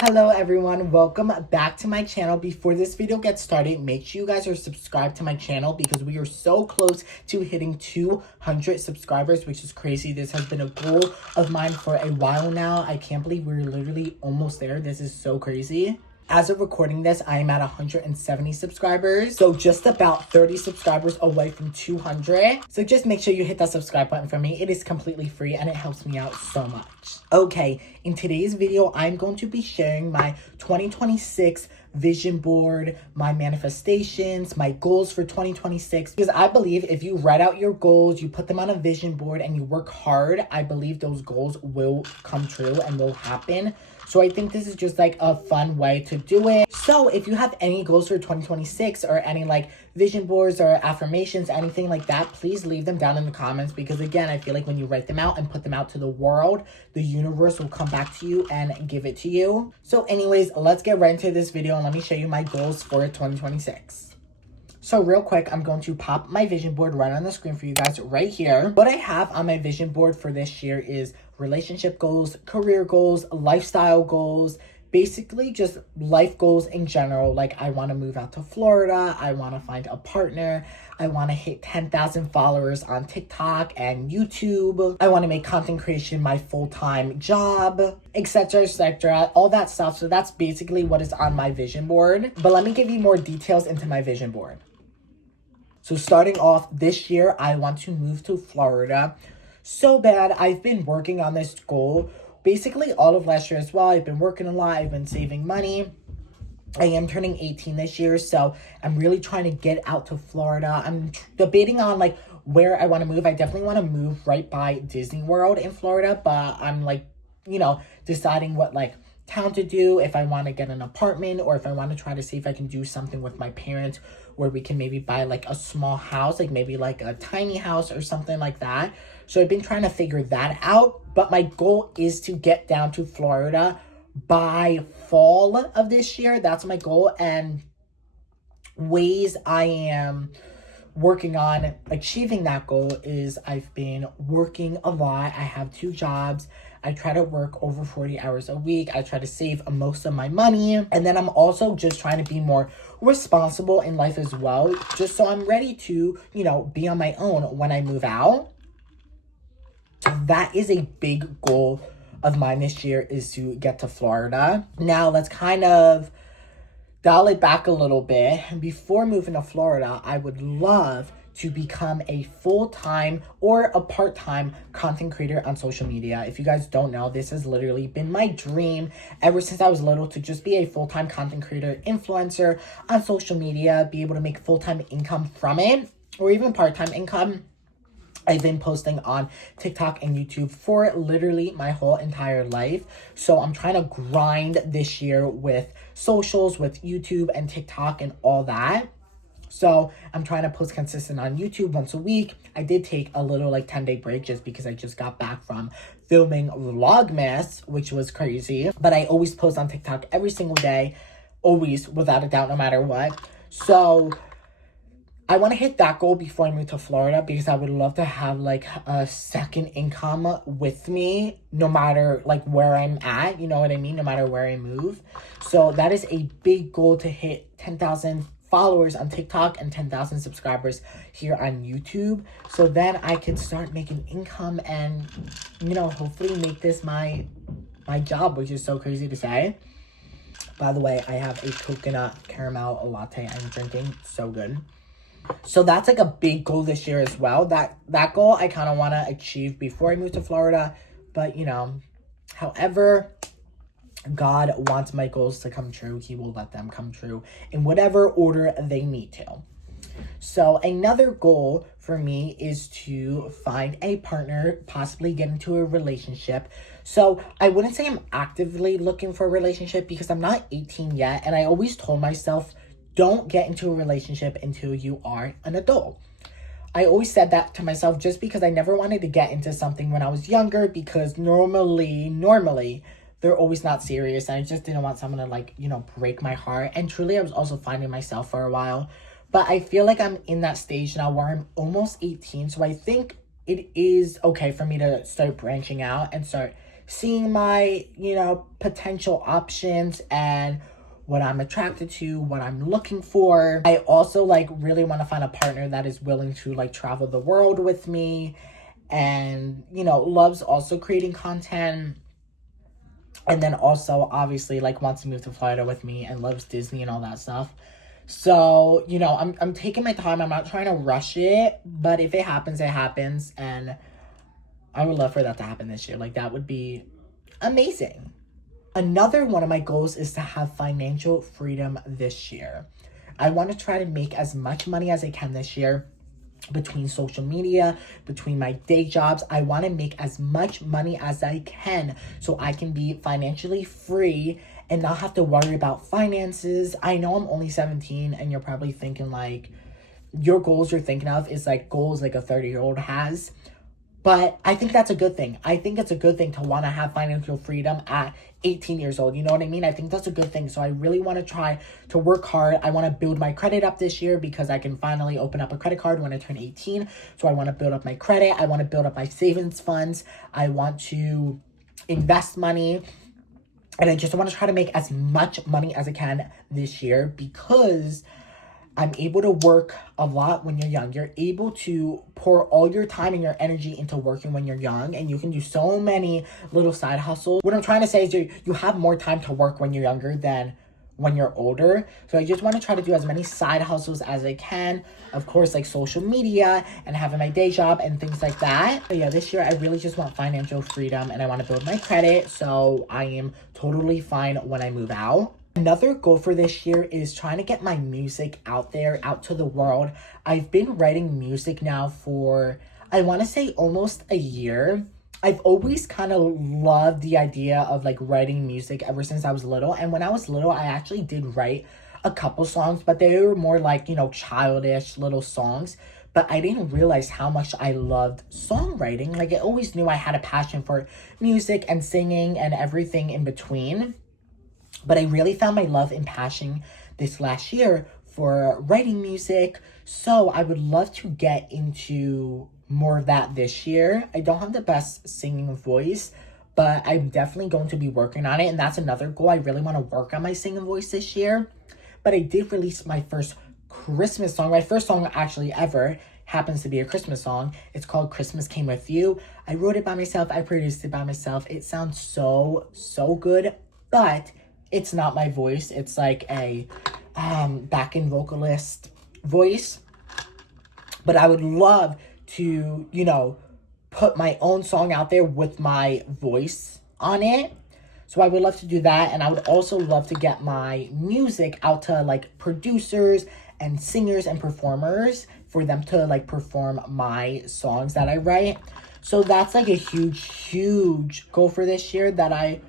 Hello everyone, welcome back to my channel. Before this video gets started, make sure you guys are subscribed to my channel because we are so close to hitting 200 subscribers, which is crazy. This has been a goal of mine for a while now. I can't believe we're literally almost there. This is so crazy. As of recording this, I am at 170 subscribers. So just about 30 subscribers away from 200. So just make sure you hit that subscribe button for me. It is completely free and it helps me out so much. Okay, in today's video, I'm going to be sharing my 2026 vision board, my manifestations, my goals for 2026. Because I believe if you write out your goals, you put them on a vision board and you work hard, I believe those goals will come true and will happen. So I think this is just like a fun way to do it. So if you have any goals for 2026 or any like vision boards or affirmations, anything like that, please leave them down in the comments. Because again, I feel like when you write them out and put them out to the world, the universe will come back to you and give it to you. So anyways, let's get right into this video and let me show you my goals for 2026. So real quick, I'm going to pop my vision board right on the screen for you guys right here. What I have on my vision board for this year is relationship goals, career goals, lifestyle goals, basically just life goals in general. Like I want to move out to Florida. I want to find a partner. I want to hit 10,000 followers on TikTok and YouTube. I want to make content creation my full-time job, etc., etc., all that stuff. So that's basically what is on my vision board. But let me give you more details into my vision board. So starting off this year, I want to move to Florida so bad. I've been working on this goal basically all of last year as well. I've been working a lot. I've been saving money. I am turning 18 this year, so I'm really trying to get out to Florida. I'm debating on like where I want to move. I definitely want to move right by Disney World in Florida, but I'm like, deciding what like town to do, if I want to get an apartment or if I want to try to see if I can do something with my parents where we can maybe buy like a small house, like maybe like a tiny house or something like that. So I've been trying to figure that out, but my goal is to get down to Florida by fall of this year. That's my goal, and ways I am working on achieving that goal is I've been working a lot. I have 2 jobs. I try to work over 40 hours a week. I try to save most of my money. And then I'm also just trying to be more responsible in life as well, just so I'm ready to, be on my own when I move out. So that is a big goal of mine this year, is to get to Florida. Now let's kind of dial it back a little bit. Before moving to Florida, I would love to become a full-time or a part-time content creator on social media. If you guys don't know, this has literally been my dream ever since I was little, to just be a full-time content creator, influencer on social media, be able to make full-time income from it, or even part-time income. I've been posting on TikTok and YouTube for literally my whole entire life. So I'm trying to grind this year with socials, with YouTube and TikTok and all that. So I'm trying to post consistent on YouTube once a week. I did take a little 10-day break just because I just got back from filming Vlogmas, which was crazy. But I always post on TikTok every single day, always, without a doubt, no matter what. So I want to hit that goal before I move to Florida, because I would love to have a second income with me no matter where I'm at, you know what I mean, no matter where I move. So that is a big goal, to hit 10,000 followers on TikTok and 10,000 subscribers here on YouTube. So then I can start making income and, hopefully make this my job, which is so crazy to say. By the way, I have a coconut caramel latte I'm drinking. So good. So that's a big goal this year as well. That goal I kind of want to achieve before I move to Florida. But, however God wants my goals to come true, He will let them come true in whatever order they need to. So another goal for me is to find a partner, possibly get into a relationship. So I wouldn't say I'm actively looking for a relationship because I'm not 18 yet. And I always told myself, don't get into a relationship until you are an adult. I always said that to myself just because I never wanted to get into something when I was younger, because normally they're always not serious. And I just didn't want someone to break my heart. And truly, I was also finding myself for a while. But I feel like I'm in that stage now where I'm almost 18. So I think it is okay for me to start branching out and start seeing my, potential options and what I'm attracted to, what I'm looking for. I also like really want to find a partner that is willing to like travel the world with me and, loves also creating content. And then also obviously like wants to move to Florida with me and loves Disney and all that stuff. So, I'm taking my time. I'm not trying to rush it, but if it happens, it happens. And I would love for that to happen this year. Like, that would be amazing. Another one of my goals is to have financial freedom this year. I want to try to make as much money as I can this year between social media, between my day jobs. I want to make as much money as I can so I can be financially free and not have to worry about finances. I know I'm only 17 and you're probably thinking like your goals you're thinking of is like goals like a 30-year-old has. But I think that's a good thing. I think it's a good thing to want to have financial freedom at 18 years old. You know what I mean? I think that's a good thing. So I really want to try to work hard. I want to build my credit up this year because I can finally open up a credit card when I turn 18. So I want to build up my credit. I want to build up my savings funds. I want to invest money. And I just want to try to make as much money as I can this year because I'm able to work a lot when you're young. You're able to pour all your time and your energy into working when you're young, and you can do so many little side hustles. What I'm trying to say is you have more time to work when you're younger than when you're older. So I just want to try to do as many side hustles as I can. Of course, like social media and having my day job and things like that. But yeah, this year I really just want financial freedom and I want to build my credit so I am totally fine when I move out. Another goal for this year is trying to get my music out there, out to the world. I've been writing music now for, I want to say almost a year. I've always kind of loved the idea of like writing music ever since I was little. And when I was little, I actually did write a couple songs, but they were more like, childish little songs. But I didn't realize how much I loved songwriting. Like I always knew I had a passion for music and singing and everything in between. But I really found my love and passion this last year for writing music. So I would love to get into more of that this year. I don't have the best singing voice, but I'm definitely going to be working on it. And that's another goal. I really want to work on my singing voice this year. But I did release my first Christmas song. My first song actually ever happens to be a Christmas song. It's called Christmas Came With You. I wrote it by myself. I produced it by myself. It sounds so good, but it's not my voice. It's like a back-end vocalist voice. But I would love to, put my own song out there with my voice on it. So I would love to do that. And I would also love to get my music out to like producers and singers and performers for them to like perform my songs that I write. So that's like a huge goal for this year that I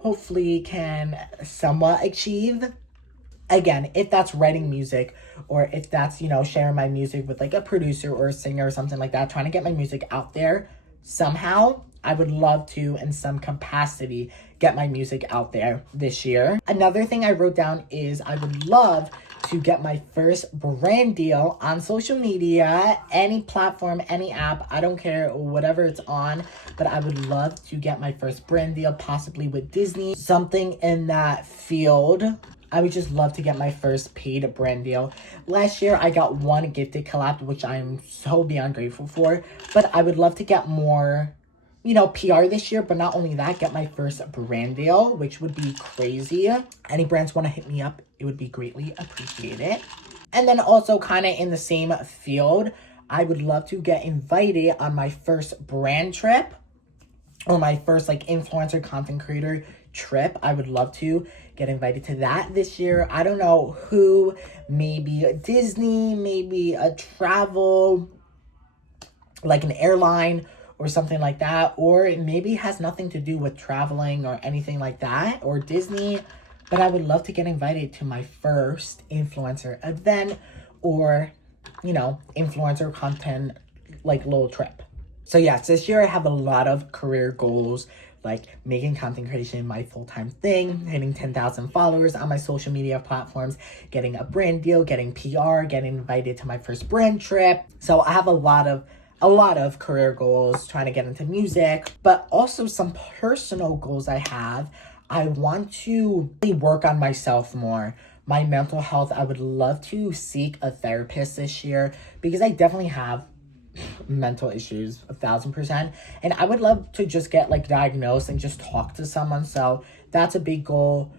hopefully can somewhat achieve. Again, if that's writing music or if that's, sharing my music with like a producer or a singer or something like that, trying to get my music out there somehow, I would love to, in some capacity, get my music out there this year. Another thing I wrote down is I would love to get my first brand deal on social media, any platform, any app, I don't care, whatever it's on, but I would love to get my first brand deal, possibly with Disney, something in that field. I would just love to get my first paid brand deal. Last year, I got one gifted collab, which I'm so beyond grateful for, but I would love to get more, PR this year, but not only that, get my first brand deal, which would be crazy. Any brands want to hit me up, it would be greatly appreciated. And then also kind of in the same field, I would love to get invited on my first brand trip or my first like influencer content creator trip. I would love to get invited to that this year. I don't know who, maybe a Disney, maybe a travel, like an airline or something like that, or it maybe has nothing to do with traveling or anything like that, or Disney, but I would love to get invited to my first influencer event or, influencer content, like little trip. So yes, this year I have a lot of career goals, like making content creation my full-time thing, hitting 10,000 followers on my social media platforms, getting a brand deal, getting PR, getting invited to my first brand trip. So I have a lot of a lot of career goals, trying to get into music, but also some personal goals I have. I want to really work on myself more. My mental health, I would love to seek a therapist this year because I definitely have mental issues 1,000%. And I would love to just get like diagnosed and just talk to someone. So that's a big goal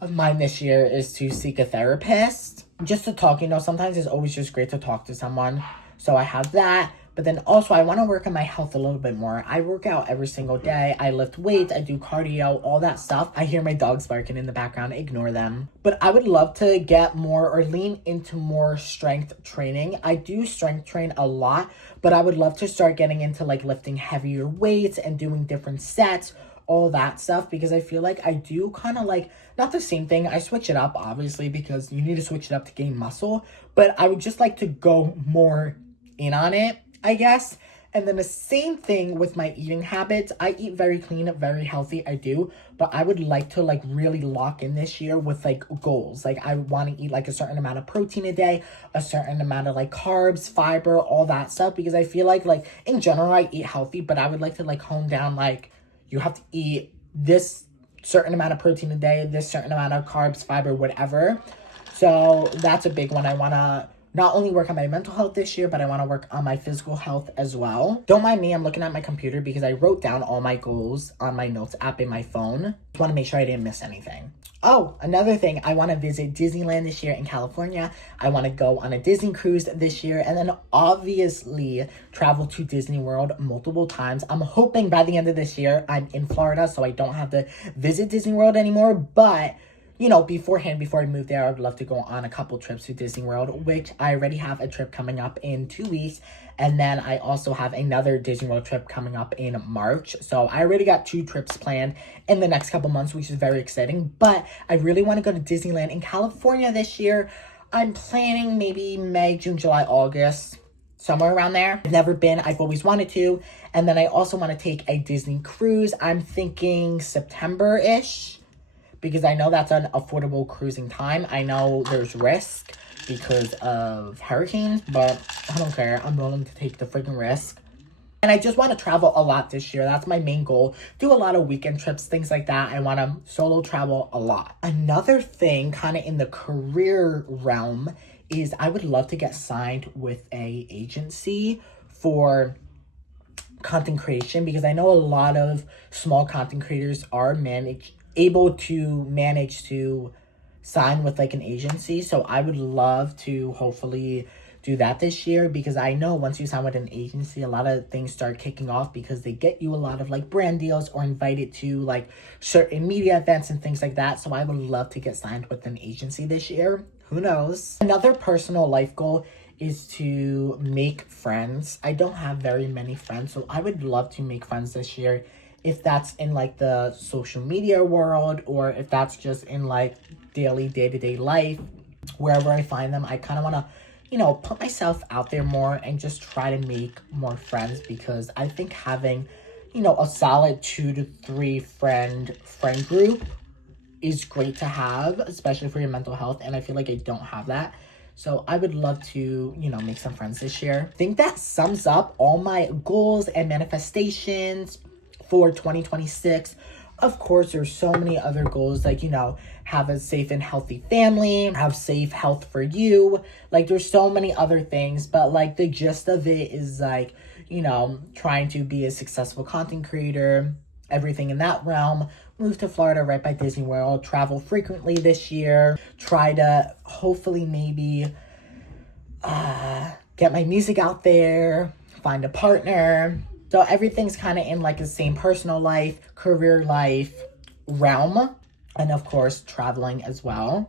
of mine this year, is to seek a therapist. Just to talk, sometimes it's always just great to talk to someone. So I have that. But then also I want to work on my health a little bit more. I work out every single day. I lift weights. I do cardio, all that stuff. I hear my dogs barking in the background. Ignore them. But I would love to get more or lean into more strength training. I do strength train a lot, but I would love to start getting into like lifting heavier weights and doing different sets, all that stuff, because I feel like I do kind of like, not the same thing. I switch it up, obviously, because you need to switch it up to gain muscle. But I would just like to go more in on it, I guess. And then the same thing with my eating habits. I eat very clean, very healthy, I do. But I would like to like really lock in this year with like goals. Like I want to eat like a certain amount of protein a day, a certain amount of like carbs, fiber, all that stuff. Because I feel like in general, I eat healthy, but I would like to like hone down like, you have to eat this certain amount of protein a day, this certain amount of carbs, fiber, whatever. So that's a big one. I want to not only work on my mental health this year, but I want to work on my physical health as well. Don't mind me, I'm looking at my computer because I wrote down all my goals on my notes app in my phone. Just want to make sure I didn't miss anything. Oh, another thing, I want to visit Disneyland this year in California. I want to go on a Disney cruise this year, and then obviously travel to Disney World multiple times. I'm hoping by the end of this year, I'm in Florida, so I don't have to visit Disney World anymore, but beforehand, before I move there, I would love to go on a couple trips to Disney World, which I already have a trip coming up in 2 weeks. And then I also have another Disney World trip coming up in March. So I already got 2 trips planned in the next couple months, which is very exciting. But I really want to go to Disneyland in California this year. I'm planning maybe May, June, July, August, somewhere around there. I've never been. I've always wanted to. And then I also want to take a Disney cruise. I'm thinking September-ish, because I know that's an affordable cruising time. I know there's risk because of hurricanes, but I don't care. I'm willing to take the freaking risk. And I just want to travel a lot this year. That's my main goal. Do a lot of weekend trips, things like that. I want to solo travel a lot. Another thing kind of in the career realm is I would love to get signed with a agency for content creation, because I know a lot of small content creators are able to manage to sign with like an agency. So I would love to hopefully do that this year, because I know once you sign with an agency, a lot of things start kicking off because they get you a lot of like brand deals or invited to like certain media events and things like that. So I would love to get signed with an agency this year. Who knows? Another personal life goal is to make friends. I don't have very many friends, so I would love to make friends this year. If that's in like the social media world, or if that's just in like daily day-to-day life, wherever I find them, I kind of want to, put myself out there more and just try to make more friends, because I think having, a solid 2 to 3 friend group is great to have, especially for your mental health. And I feel like I don't have that. So I would love to, make some friends this year. I think that sums up all my goals and manifestations for 2026. Of course, there's so many other goals, like, have a safe and healthy family, have safe health for you. Like, there's so many other things, but like the gist of it is like, trying to be a successful content creator, everything in that realm. Move to Florida right by Disney World, travel frequently this year, try to hopefully maybe get my music out there, find a partner. So everything's kind of in like the same personal life, career life realm, and of course traveling as well.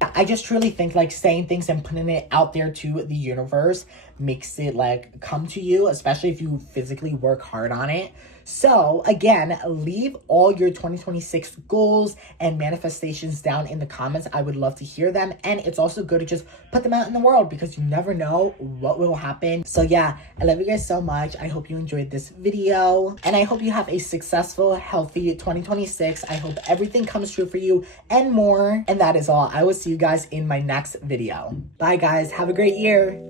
I just truly think like saying things and putting it out there to the universe makes it like come to you, especially if you physically work hard on it. So again, leave all your 2026 goals and manifestations down in the comments. I would love to hear them. And it's also good to just put them out in the world, because you never know what will happen. So yeah, I love you guys so much. I hope you enjoyed this video, and I hope you have a successful, healthy 2026. I hope everything comes true for you and more. And that is all. I will see you guys in my next video. Bye guys. Have a great year.